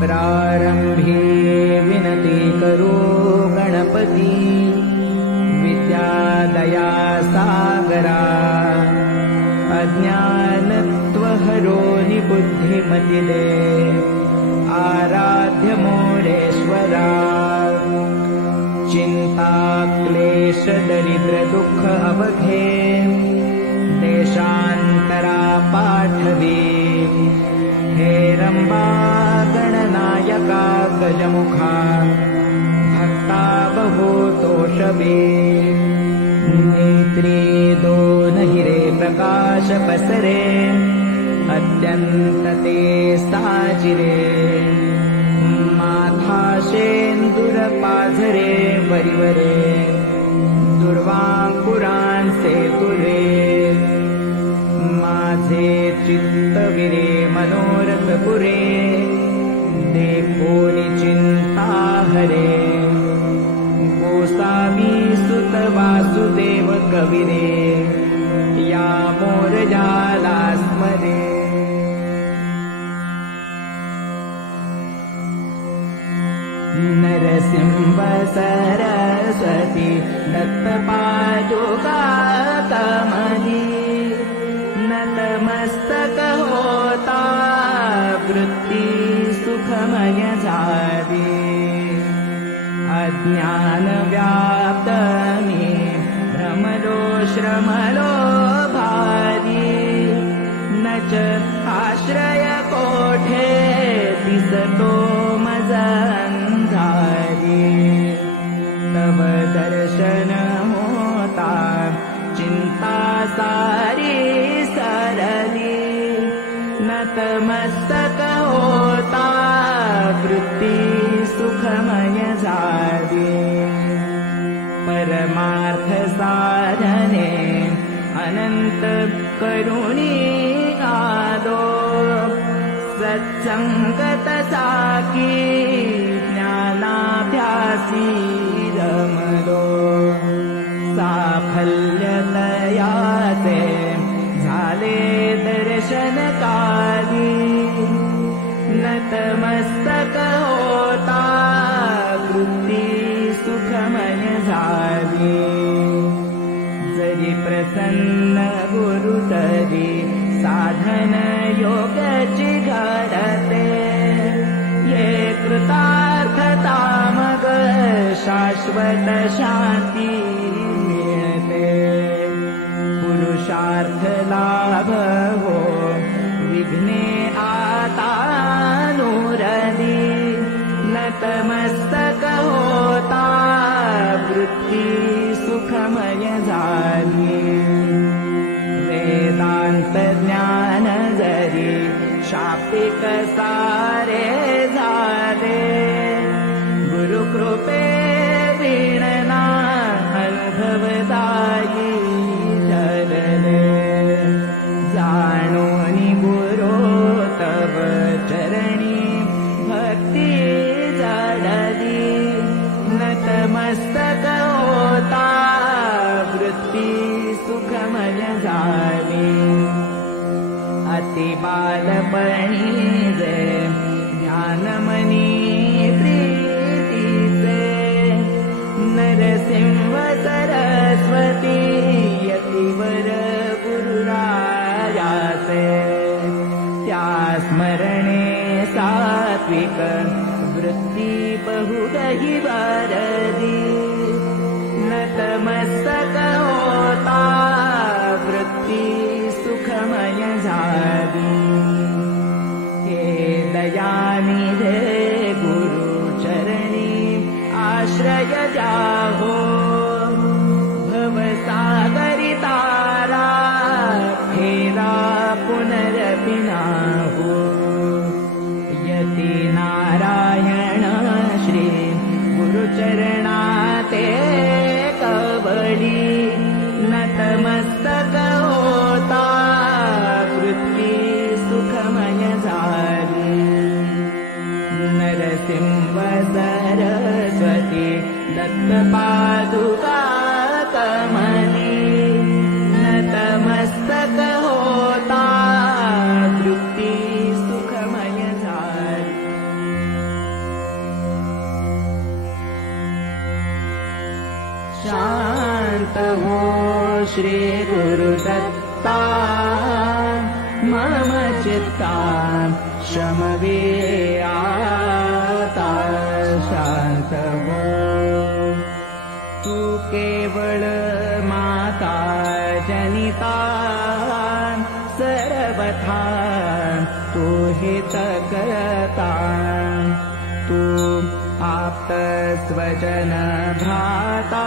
प्रारंभे विनती करो गणपती, विद्यादया सागरा, अज्ञानत्वहरो निबुद्धिमतिले, आराध्य मोरेश्वरा, चिंता क्लेश दरिद्र दुःख अवघे, देशांतरा पाठवी, हेरंबा गणनायका गजमुखा, भक्ता बहुतोषवे, नेत्री दोन हिरे प्रकाश पसरे, अत्यंत ते साजिरे, माथा शेंदूर पाझरे वरिवरे, दुर्वांकुरांचे तुरे, माझे चित्तविरे मनोरथ पुरे, देखोनी चिंता हरे, गोसावी सुत वासुदेव कविरे, या मोरजाला स्मरे. नरसिंह सरस्वती दत्तपादुका कमली, नतमस्तक होता वृत्ती सुखमय झाली, अज्ञान व्याप्त मी भ्रमलो श्रमलो भारी, नच आश्रय कोठे दिसतो मज अंधारी, तव दर्शन होता चिंता सारी सरली, नतमस्तक होता वृत्ती सुखमय झाली, परमार्थ साधने अनंत करुणी आलो, सत्संगत साकी ज्ञानाभ्यासी रमलो, साफल्यतयाचे झाले दर्शन काली, नतमस्तक होता वृत्ती सुखमय झाली, जरी प्रसन्न गुरु तरी साधन योगाची घडते, ये कृतार्थता मग शाश्वत शांती मिळते, पुरुषार्थ लाभ हो विघ्ने आता नुरली, नतमस्तक होता वृत्ती सुखमय झाली, वेदांत ज्ञान जरी शाब्दिक सारे झाले, गुरुकृपे वीणना अनुभवदायी ठरले, जाणोनी गुरो तव चरणी भक्ती जडली, नतमस्तक होता वृत्ती सुखमय झाली, अति बालपणी जे ध्यानमनी प्रीतीचे, नरसिंह सरस्वती यतिवर गुरुरायाचे, त्या स्मरणे सात्विक वृत्ती बहुगही वरदी, नतमस्तक होता वृत्ती सुखमय झाली, हे दयानिधे गुरु चरणी आश्रय जाहो, भवसागरी तारा फेरा पुनरपिनाहो, यती नारायण श्री गुरुचरणाते कवडी, नतमस्तक होता वृत्ती सुखमय झाली, नरसिंह सरस्वती दत्तपादुका कमली, नतमस्तक होता वृत्ती सुखमय झाली. हो श्री गुरुदत्ता मम चित्ता शमवे आता शांत हो तू केवळ माता जनिता सर्वथा तू हित करता तू आप्त स्वजन भ्राता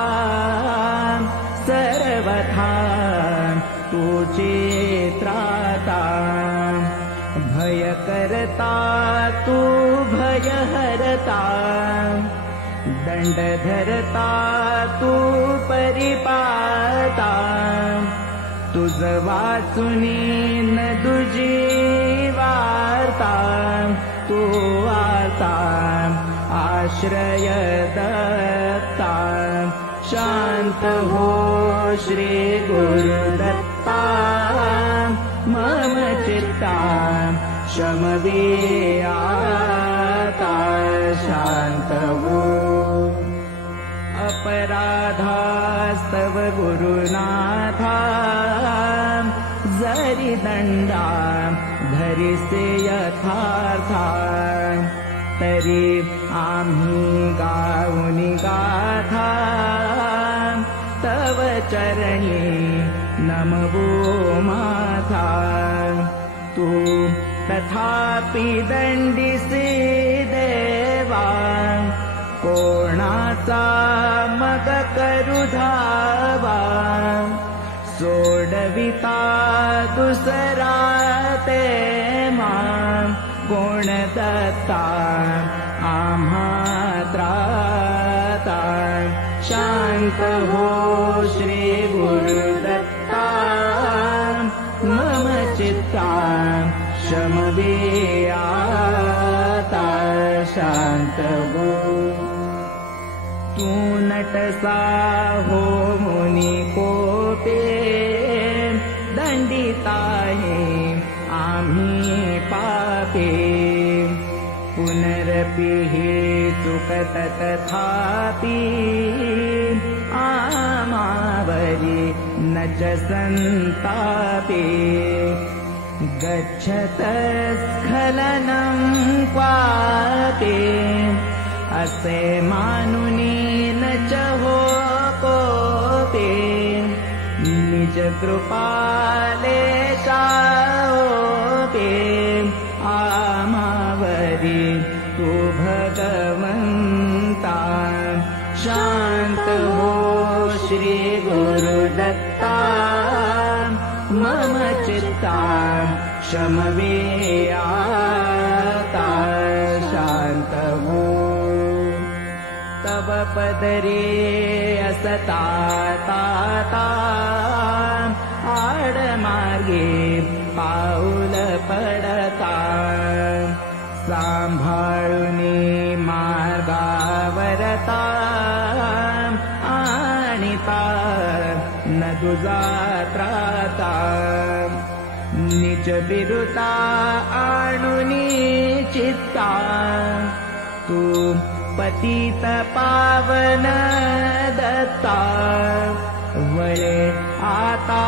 सर्वथा तुझे त्राता भय करता तू भय हरता दंड धरता तू परिपाता तुझ वाचुनी न तुझी वार्ता तू आता आश्रय दत्ता शांत हो श्री गुरुदत्ता मम चित्ता शमवे आता शांत हो अपराधास्तव गुरुनाथा जरी दंडा धरिसे यथार्था तरी आम्ही गाऊनी गाथा तव चरणी नमवो माथा तू तथापि दंडिसी देवा कोणाचा मग करू धावा सोडविता दुसरा ते मान कोण दत्ता आम्हा त्राता शांत हो श्री गुरुदत्ता मम चित्ता शमवे आता शांत हो तू नटसा हो मुनी कोपे दंडिता है आम्ही पापे पुनरपि चुकत तथापि आमावरी न च संतापे गच्छत स्खलनं क्वापे असे मानुनी न च हो कोपे निज कृपाले शाओपे आमावरी तू भगवंता शांत हो श्री गुरुदत्ता मम चित्ता शमवे आता शांत हो तव पदरे असता ताता आडमार्गे पाऊल पडता सांभाळुनी मार्गावरता आणिता न तुझा त्राता निज बिरुता आणुनी चित्ता तू पतित पावन दत्ता वळे आता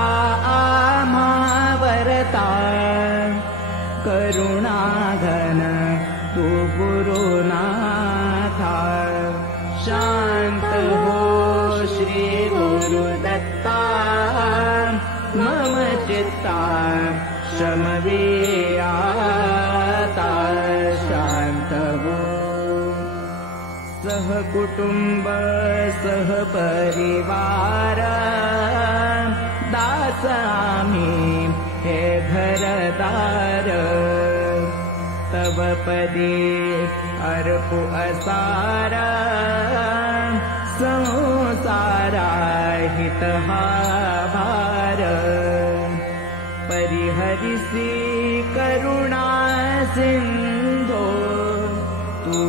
आम्हावरता करुणाघन तू गुरुनाथा शांत हो श्री गुरुदत्ता मम चित्ता शमवे आता शांत हो सह कुटुंब सह परिवार दास आम्ही हे घरदार तव पदे अर्पु असार संसारा हित हा भार परिहरिसी करुणा सिंधो तू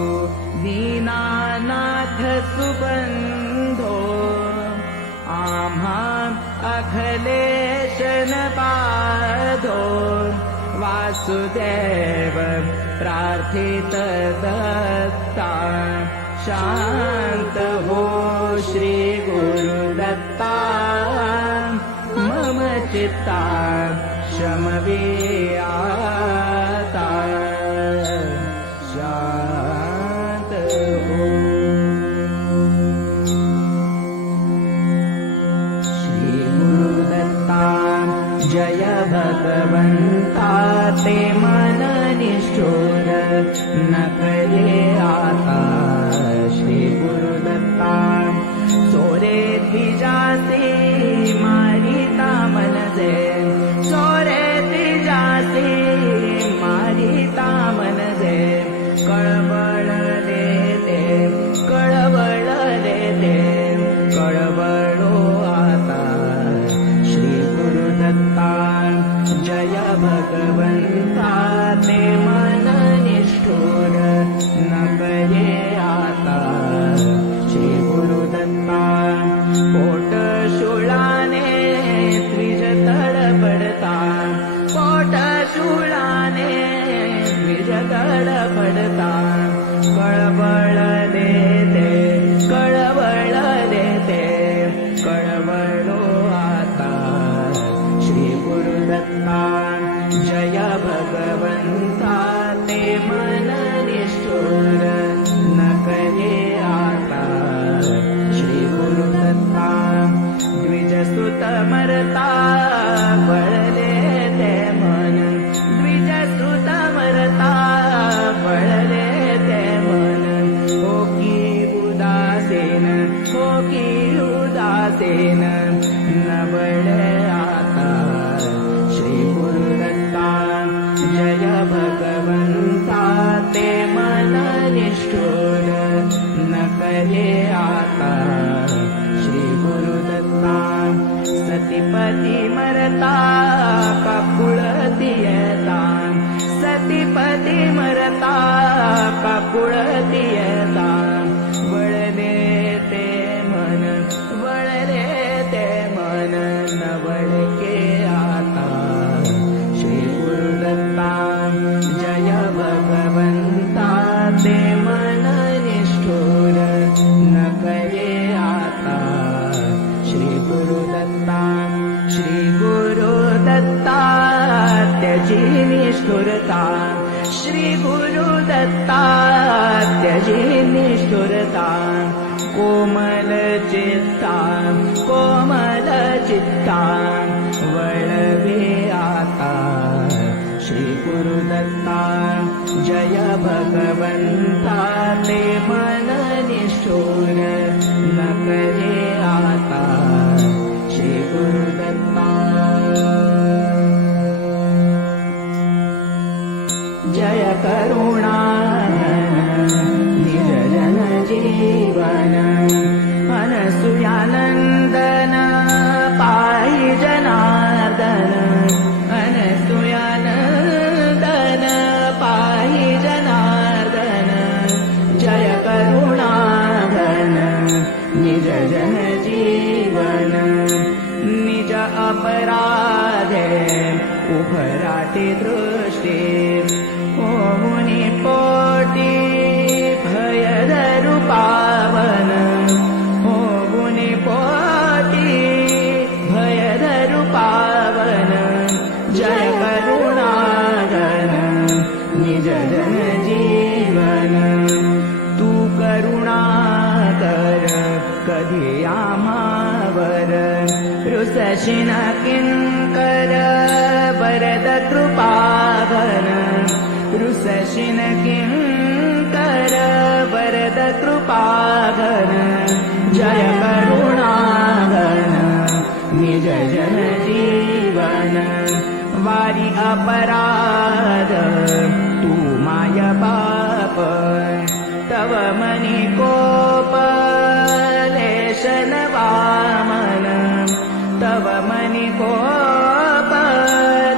दीनानाथ सुबंधो आम्हा अखलेशन बाधो वासुदेव प्रार्थित दत्ता शांत हो श्री गुरुदत्ता चित्ता शमवे आता शांत हो. श्री गुरुदत्ता जय भगवंता ते मन निष्ठुर न करे आता. श्री गुरुदत्ता सोरे द्विजासे मारिता मनजे सोरे द्विजासे मारिता मनजे कळवळ देते कळवळ देते कळवळो आता. श्री गुरुदत्ता जय भगवंता ते मन निष्ठुर न करे आता. श्री गुरुदत्ता पोट शूळाने द्विज तडफडता पोट शूळाने द्विज तडफडता कळवळ देते कळवळ देते कळवळो आता. श्री गुरुदत्ता जय भगवंता ते मन निष्ठुर न करे आता. श्री गुरुदत्ता द्विजसुत मरता पळले ते मन द्विजसुत मरता पळले ते मन. हो की उदासीन हो की उदासीन नवळे आता. श्री गुरुदत्ता जय भगवंता ते मन निष्ठुर न करे आता. श्री गुरुदत्ता सतीपती मरता का कुळती येता सतीपती मरता का कुळती येता. वळले ते मन वळले ते मन नवळके आता. श्री गुरुदत्ता जय भगवंता ते मन निष्ठुर न करे आता. श्री गुरुदत्ता श्री गुरुदत्ता त्याची निष्ठुरता श्री गुरुदत्ता त्याची निष्ठुरता. कोमल चित्ता कोमल चित्ता वळवे आता. श्री गुरुदत्ता जय भगवंता ते मन निष्ठुर न करे आता. श्री गुरुदत्ता जय करुणा निज जन जीवन अनसुयानंदन पाहि जनार्दन अनसुयानंदन पाहि जनार्दन. जय करुणाघन निज जन जीवन निज अपराधे उभराटे दृष्टी होमुनी पोटी भयधरु पावन होमुनी पोटी भयधरु पावन. जय करुणाघन निज जन जीवन तू करुणा कर कधी आम्हावर रुसशिन किंकर वरद कृपाघन रुसशिन किंकर वरद कृपाघन. जय करुणाघन निज जन जीवन वारी अपराध तू माय बाप तव मनी कोप लेशन वामन तव मनी कोप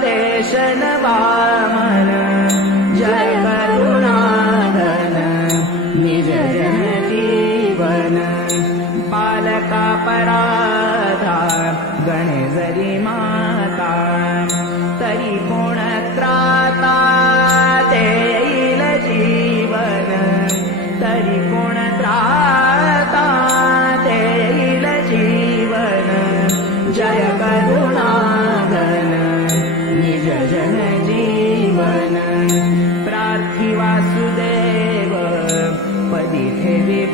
लेशन वामन. जय करुणाघन निज जन जीवन बालकापराधा गणे जरी माता तरी कोण त्राता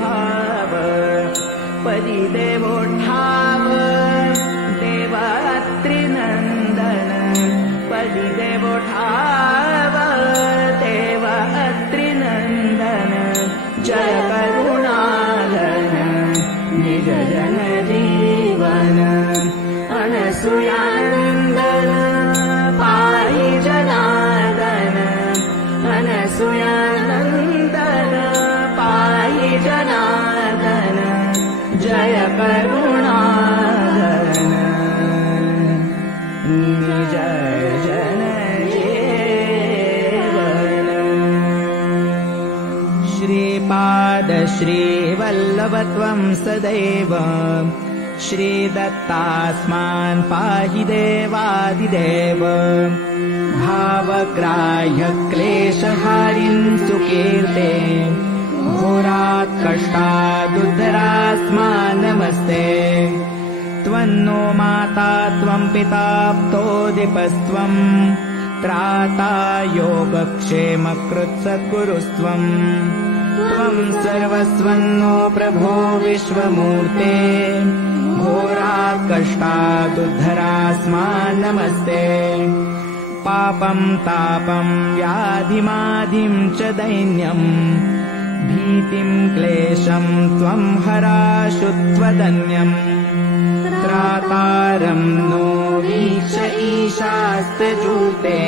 भाव पदी देवो ठाव देवात्रिनन्दन पदी देवो ठाव देवात्रिनन्दन जय करुणाघन निज जन जीवन अनसूयानन्दन पाहि जनार्दन अनसूयानन्दन पाहि जनार्दन जय करुणाघन निज जन जीवन श्रीपाद श्रीवल्लभ त्वं सदैव श्रीदत्तास्मान् पाहि देवादिदेव भावग्राह्य क्लेशहारिन् सुकीर्ते घोरात् कष्टादुद्धरास्मान् नमस्ते त्वन्नो माता त्वं पिता प्तोदिपस्त्वं त्राता योगक्षेमकृत्सद्गुरुस्त्वं त्वं सर्वस्वन्नो प्रभो विश्वमूर्ते घोरात् कष्टादुद्धरास्मान् नमस्ते पापं तापं व्याधिमाधिं च दैन्यम् भीतिं क्लेशं त्वं हराशु त्वदन्यम् त्रातारं नो वीक्ष ईशास्त्रजूते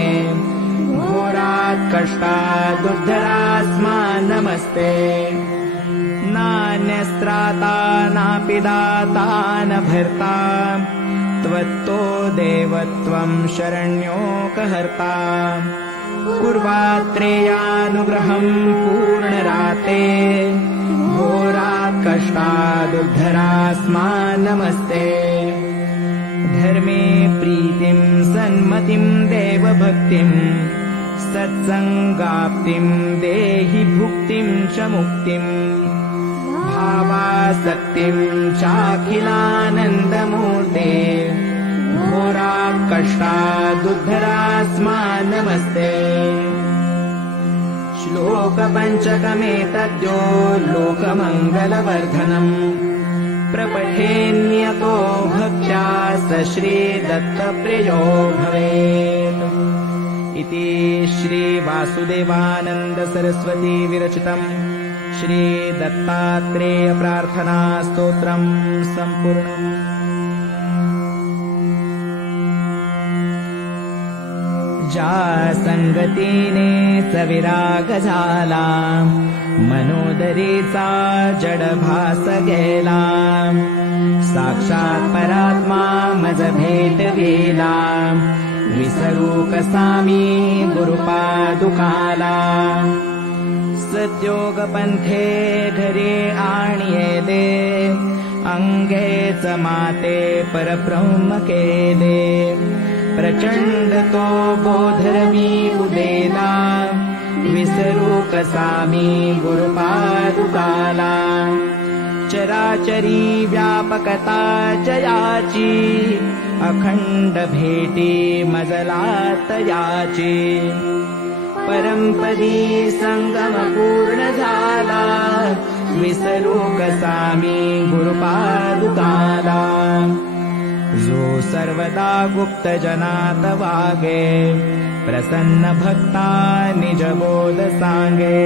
घोरात् कष्टादुद्धरास्मान् नमस्ते नान्यस्त्राता नापि दाता न भर्ता त्वत्तो देवत्वं शरण्योकहर्ता कुर्वात्रेयानुग्रहं पूर्णराते घोरात् कष्टादुद्धरास्मान् नमस्ते धर्मे प्रीतिं सन्मतिं देवभक्तिं सत्सङ्गाप्तिं देहि भुक्तिं च मुक्तिं भावासक्तिं चाखिलानन्दमूर्ते घोरात् कष्टादुद्धरास्मान् नमस्ते श्लोकपञ्चकमेतद्यो लोकमङ्गलवर्धनम् प्रपठेन्यतो भक्त्या स श्रीदत्तप्रियो भवेत् इति श्रीवासुदेवानन्द सरस्वती विरचितम् श्रीदत्तात्रेय प्रार्थना स्तोत्रम् सम्पूर्णम् जा संगतीने सविराग झाला मनोदरीचा जडभास गेला साक्षात परात्मा मज भेट गेला विसरू कसामी गुरुपादुकाला सद्योग पंथे घरे आणिये अंगेच माते परब्रह्म केले प्रचंड तो बोधरवी उदेला विसरू कसामी गुरुपादुकाला चराचरी व्यापकता जयाची अखंड भेटी मजलातयाची परमपदी संगम पूर्ण झाला विसरू कसामी गुरुपादुकाला जो सर्वदा गुप्त जनात वागे प्रसन्न भक्ता निज बोध सांगे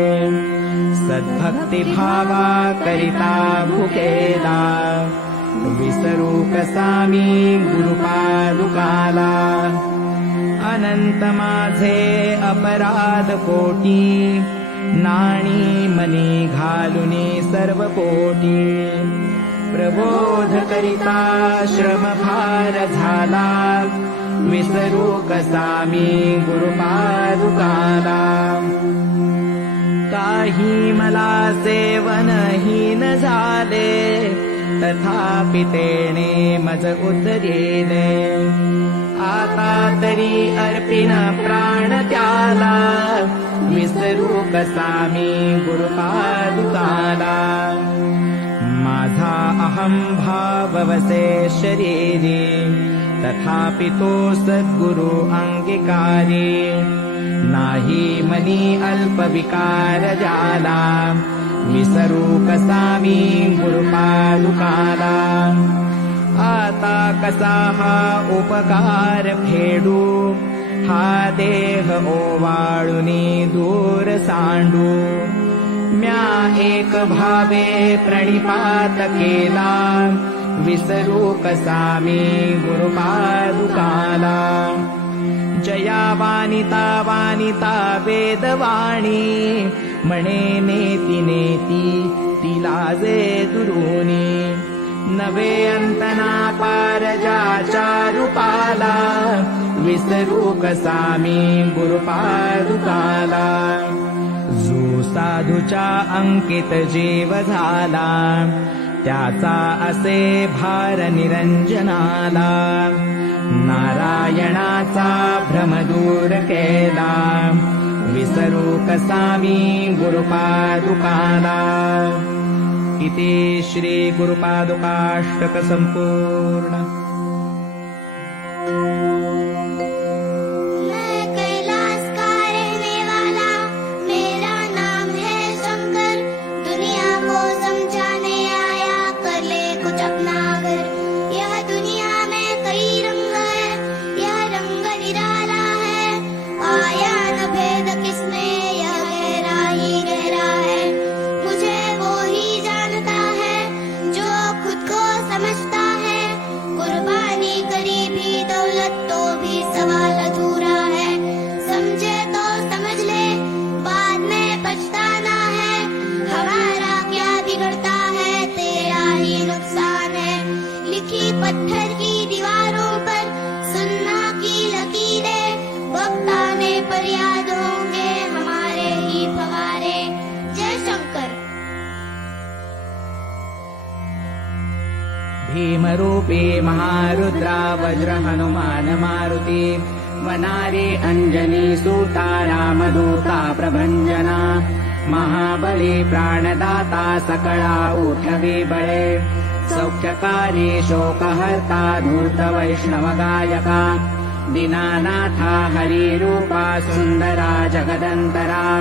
सद्भक्ति भावा करिता भुकेला विसरू कसामी गुरुपादुकाला अनंत माझे अपराध कोटी नाणी मनी घालुनी सर्व कोटी प्रबोध करिता श्रम भार झाला विसरू कसामी गुरुपादुकाला काही मला सेवनहीन झाले तथापि तेने मज उद्धरिले आता तरी अर्पिन प्राण त्याला विसरू कसामी गुरुपादुकाला माझा अहं भाववसे शरीरी तथापि तो सद्गुरु अंगीकारी नाही मनी अल्प विकार जाला विसरू कसा मी गुरुपादुकाला. आता कसा हा उपकार फेडू, हा देह ओवाळुनी दूर सांडू. म्या एक भावे प्रणिपात केला, विसरू कसा मी गुरुपादुकाला. जया वानिता वानिता वेदवाणी, म्हणे नेती नेती तिला जे दुरुनी. नवे अंतना पार ज्याच्या रूपाला, विसरू कसा मी गुरुपादुकाला. जो साधूच्या अंकित जीव झाला, त्याचा असे भार निरंजनाला. नारायणाचा भ्रम दूर केला, विसरू कसा मी गुरुपादुकाला. इति श्री गुरुपादुकाष्टक संपूर्ण. पत्थर की दीवारों पर सुन्ना की लकीरें, बख्ताने पर याद होंगे हमारे ही फवारे. जय शंकर. भीमरूपी महारुद्रा वज्र हनुमान मारुती, वनारी अंजनी सूता रामदूता प्रभंजना. महाबली प्राणदाता सकळा उठवी बळे, सौख्यकारी शोकहर्ता धूर्त वैष्णव गायका. दीनानाथा हरिरूपा सुंदरा जगदंतरा,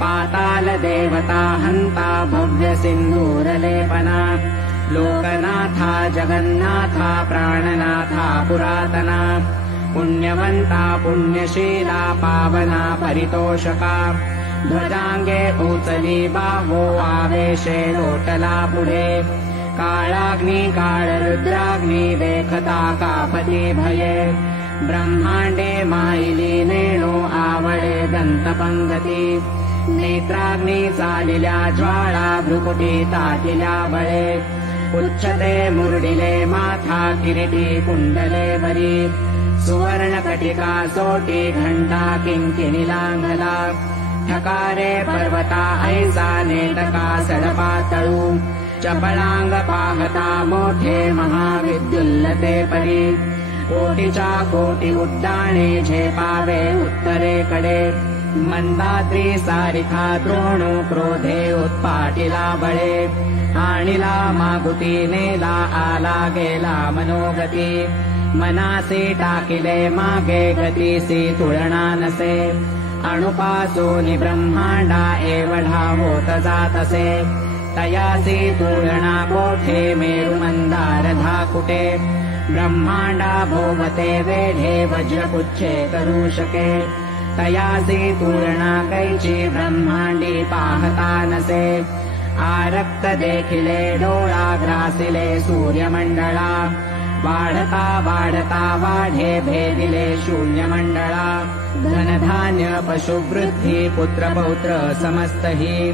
पाताल देवता हंता भव्य सिंधूरलेपना. लोकनाथा जगन्नाथा प्राणनाथा पुरातना. पुण्यवंता पुण्यशीला पावना परितोषका. ध्वजांगे उचली बाहो आवेशे लोटला पुढे. काळाग्नी काळरुद्राग्नी देखता कापती भये. ब्रह्मांडे माईली नेणो आवडे दंतपंगती. नेत्राग्नी चालिल्या ज्वाळा भ्रुकुटी ताटिल्या बळे. उच्चते मुरडिले माथा किरीटी कुंडले वरी. सुवर्णकटिका सोटी घंटा किंकिणी लांघला. ठकारे पर्वता ऐसा नेटका सडपातळू. चपळांग पाहता मोठे महाविद्युल्लते परी. कोटीच्या कोटी उड्डाणे झेपावे उत्तरेकडे. मंदाद्री सारिखा द्रोणू क्रोधे उत्पाटिला बळे. आणिला मागुती नेला आला गेला मनोगती. मनासी टाकिले मागे गतीसी तुळना नसे. अणुपासून ब्रह्मांडा एवढा होत जातसे. तयासी तुळना कोठे मेरु मंदार धाकुटे. ब्रह्मांडा भोवते वेढे वज्रपुच्छे करू शके. तयासी तुळना कैची ब्रह्मांडी पाहता नसे. आरक्त देखिले डोळा ग्रासिले सूर्यमंडळा. वाढता वाढता वाढे भेदिले शून्यमंडळा. धनधान्य पशुवृद्धी पुत्र पौत्र समस्तही.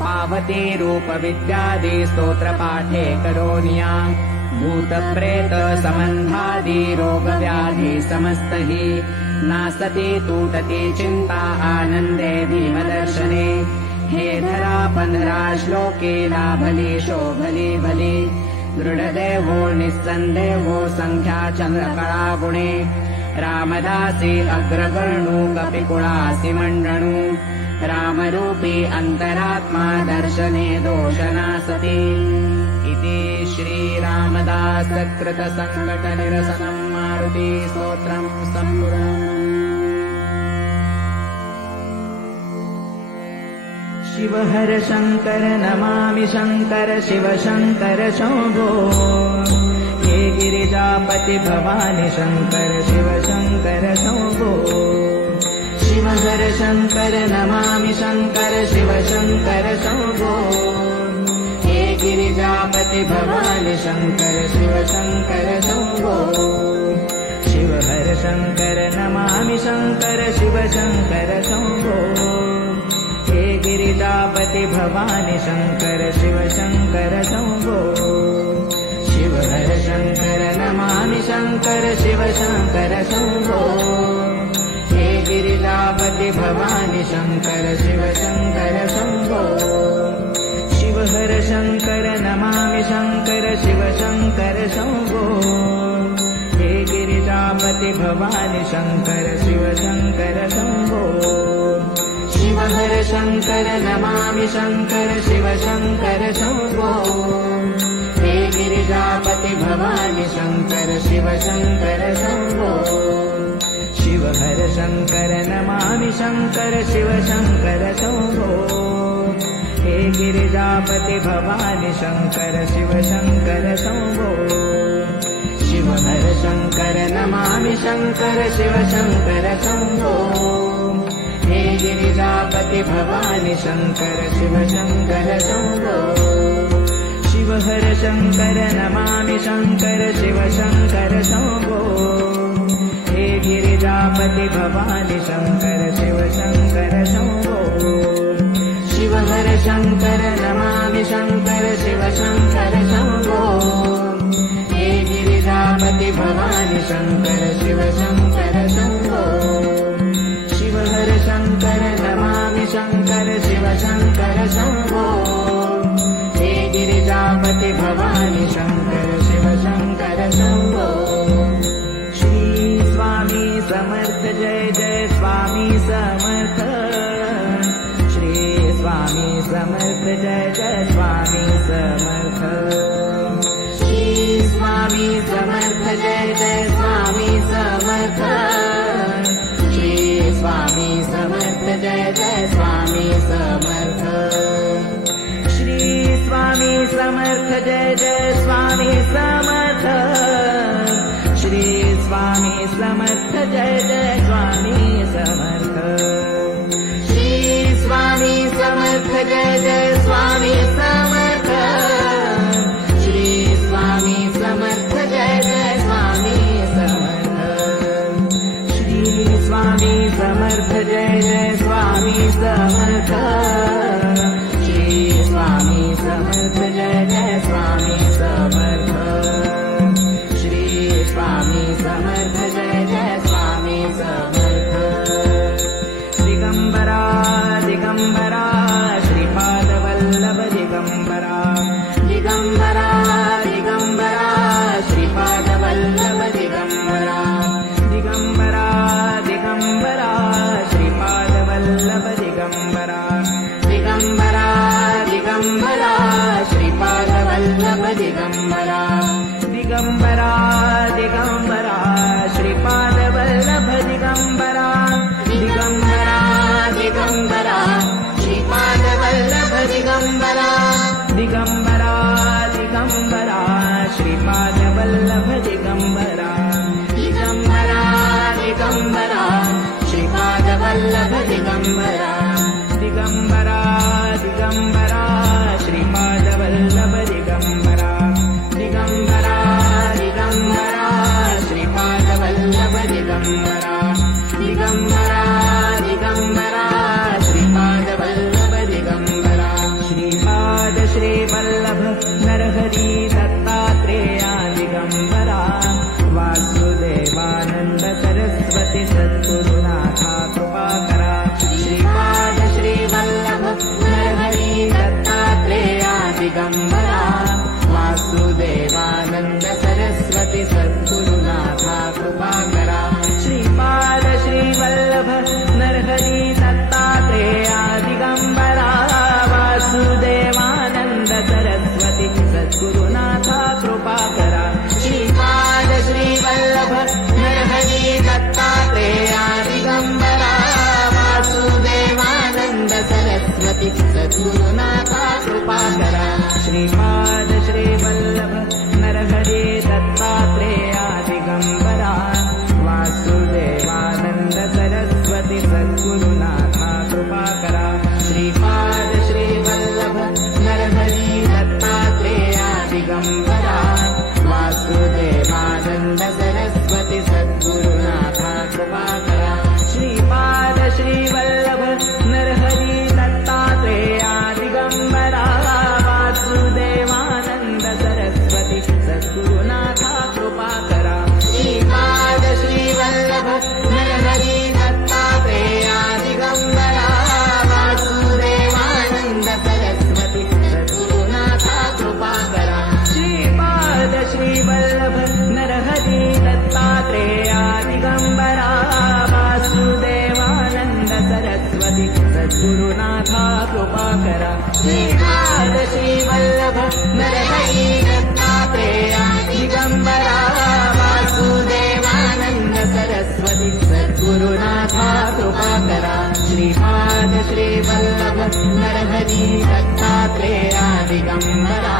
पावती रूप विद्यादी स्तोत्र पाठे करोनिया. भूत प्रेत संबंधादी रोग व्याधी समस्तही. नासती तूटती चिंता आनंदे भीमदर्शने. हे धरा 15 श्लोके लाभली शोभली भली. दृढदेवो निस्संदेहो संख्या चंद्रकळा गुणे. रामदासी अग्रगणू कपिकुळासी मंडणू. रामरूपी अंतरात्मा दर्शने दोषनासती. इति श्री रामदास कृत संकट निरसनं मारुती स्तोत्रं संपूर्णम्. शिव हर शंकर नमामि शंकर शिव शंकर शंभो हे गिरिजापति भवानी शंकर शिव शंकर शंभो शिव हर शंकर नमामि शंकर शिव शंकर शंभो हे गिरिजापति भवानी शंकर शिव शंकर शंभो शिव हर शंकर नमामि शंकर शिव शंकर शंभो हे गिरिजापति भवानी शंकर शिव शंकर शंभो शिव हर शंकर नमामि शंकर शिव शंकर शंभो हे गिरिजापति भवानी शंकर शिव शंकर शंभो शिव हर शंकर नमामि शंकर शिव शंकर शंभो हे गिरिजापति भवानी शंकर शिव शंकर शंभो शिव हर शंकर नमामि शंकर शिव शंकर शंभो हे गिरिजापति भवानी शंकर शिव शंकर शंभो शिव हर शंकर नमामि शंकर शिव शंकर शंभो हे गिरिजापति भवानी शंकर शिव शंकर शंभो शिव हर शंकर नमामि शंकर शिव शंकर शंभो हे गिरिजापति भवानी शंकर शिव शंकर शंभो शिव हर शंकर नमामि शंकर शिव शंकर शंभो हे गिरिजापति भवानी शंकर शिव शंकर शंभो शिव हर शंकर नमामि शंकर शिव शंकर शंभो हे गिरिजापति भवानी शंकर शिव शंकर शंभो शिव हर शंकर नमामि शंकर शिव शंकर शंभो हे गिरिजापति भवानी शंकर शिव शंकर शंभो श्री स्वामी समर्थ जय जय स्वामी समर्थ श्री स्वामी समर्थ जय जय स्वामी समर्थ श्री स्वामी समर्थ जय जय स्वामी समर्थ श्री स्वामी समर्थ जय जय स्वामी समर्थ श्री स्वामी समर्थ जय जय स्वामी समर्थ श्री स्वामी समर्थ जय जय स्वामी समर्थ श्री स्वामी समर्थ जय जय स्वामी समर्थ श्री स्वामी समर्थ जय जय स्वामी समर्थ श्री स्वामी समर्थ जय जय स्वामी समर्थ श्री स्वामी समर्थ जय जय स्वामी समर्थ श्री स्वामी समर्थ जय जय स्वामी समर्थ दिगंबरा दिगंबरा श्रीपाद वल्लभ दिगंबरा दिगंबरा दिगंबरा श्रीपाद वल्लभ दिगंबरा दिगंबरा दिगंबरा श्रीपाद वल्लभ दिगंबरा दिगंबरा दिगंबरा श्रीपाद वल्लभ दिगंबरा दिगंबरा दिगंबरा श्रीपाद वल्लभ दिगंबरा दिगंबरा दिगंबरा श्रीपाद वल्लभ दिगंबरा दिगंबरा दिगंबरा श्रीपाद वल्लभ दिगंबरा दिगंबरा दिगंबरा श्रीपाद वल्लभ दिगंबरा दिगंबरा दिगंबरा श्रीपाद वल्लभ दिगंबरा दिगंबरा दिगंबरा श्रीपाद वल्लभ दिगंबरा दिगंबरा दिगंबरा श्रीपाद वल्लभ दिगंबरा श्रीपाद श्री वल्लभ नरहरि दत्तात्रेया दिगंबरा वासुदेवानंद सरस्वती सद्गुरुनाथा कृपाकरा श्रीपाद श्री वल्लभ नरहरि दत्तात्रेया दिगंबरा वासुदेवानंद सरस्वती सद्गुरुनाथा कृपाकरा श्रीपाद श्री वल्लभ नरहरि दत्तात्रेया दिगंबरा वासुदेवानंद सरस्वती सद्गुरुनाथा श्रीपाद श्रीवल्लभ नरहरि दत्तात्रेया दिगंबरा वासुदेवानंद सरस्वती सद्गुरुनाथा कृपाकरा श्रीपाद श्रीवल्लभ नरहरि दत्तात्रेया दिगंबरा वासुदेवानंद सरस्वती सद्गुरुनाथा कृपाकरा श्रीपाद श्रीवल्लभ नरहरि दत्तात्रेया दिगंबरा वासुदेवानंद सरस्वती सद्गुरुनाथा कृपाकरा श्रीपाद श्रीवल्लभ नरहरि दत्तात्रेया दिगंबरा वासुदेवानंद सरस्वती सद्गुरुनाथा कृपाकरा श्रीपाद श्रीवल्लभ नरहरि दत्तात्रेया दिगंबरा वासुदेवानंद सरस्वती सद्गुरुनाथा कृपाकरा श्रीपाद श्रीवल्लभ नरहरि दत्तात्रेया दिगंबरा वासुदेवानंद सरस्वती सद्गुरुनाथा कृपाकरा श्रीपाद श्रीवल्लभ नरहरि दत्तात्रेया दिगंबरा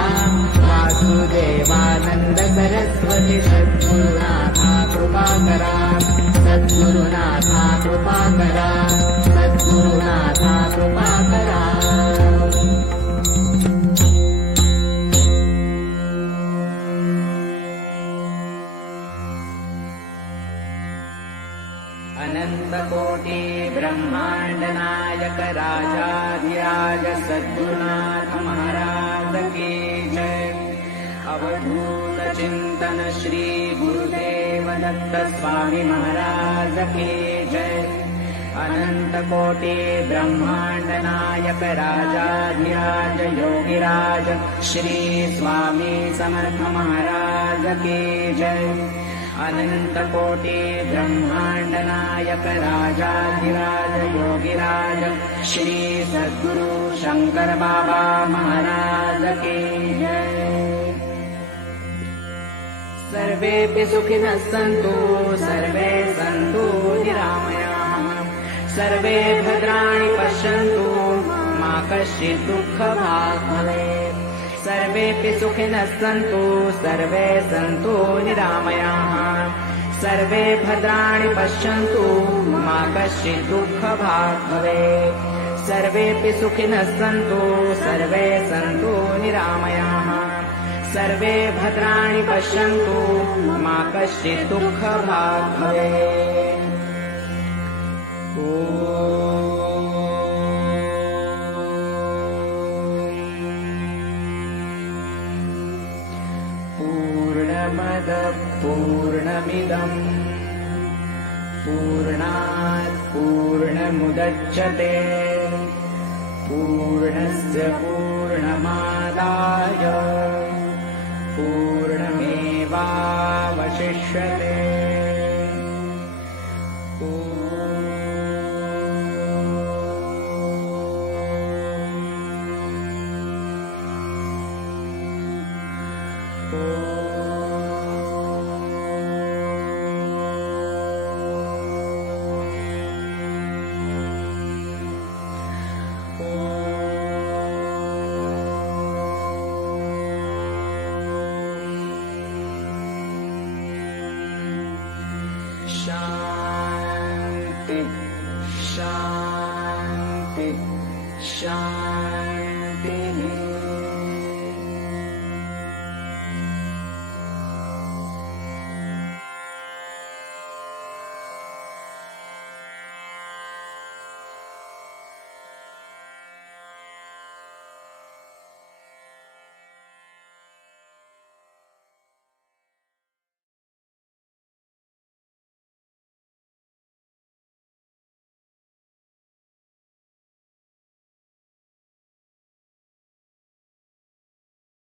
वासुदेवानंद सरस्वती सद्गुरुनाथा कृपाकरा सद्गुरुनाथा कृपाकरा सद्गुरुनाथा कृपाकरा अनंतकोटि ब्रह्मांड नायक राजाधिराज सद्गुरुनाथ महाराज की जय। अवधूत चिंतन श्री गुरुदेव दत्त स्वामी महाराज की जय। अनंत कोटि ब्रह्मांड नायक राजाधिराज योगिराज श्री स्वामी समर्थ महाराज की जय। अनंत कोटि ब्रह्मांड नायक राजाधिराज योगिराज श्री सद्गुरु शंकर बाबा महाराज की जय। सर्वेपि सुखिनः सन्तु सर्वे सन्तु निरामयाः सर्वे भद्राणि पश्यन्तु मा कश्चित् दुःखभाग् भवेत् सर्वेपि सुखिनः सन्तु सर्वे सन्तु निरामयाः सर्वे भद्राणि पश्यन्तु मा कश्चित् दुःखभाग् भवेत् सर्वेपि सुखिनः सन्तु सर्वे सन्तु निरामयाः सर्वे भद्राणि पश्यन्तु मा कश्चित् दुःखभाग् भवेत्। पूर्णमद पूर्णमिदं पूर्णात् पूर्णमुदच्यते पूर्णस्य पूर्णमादाय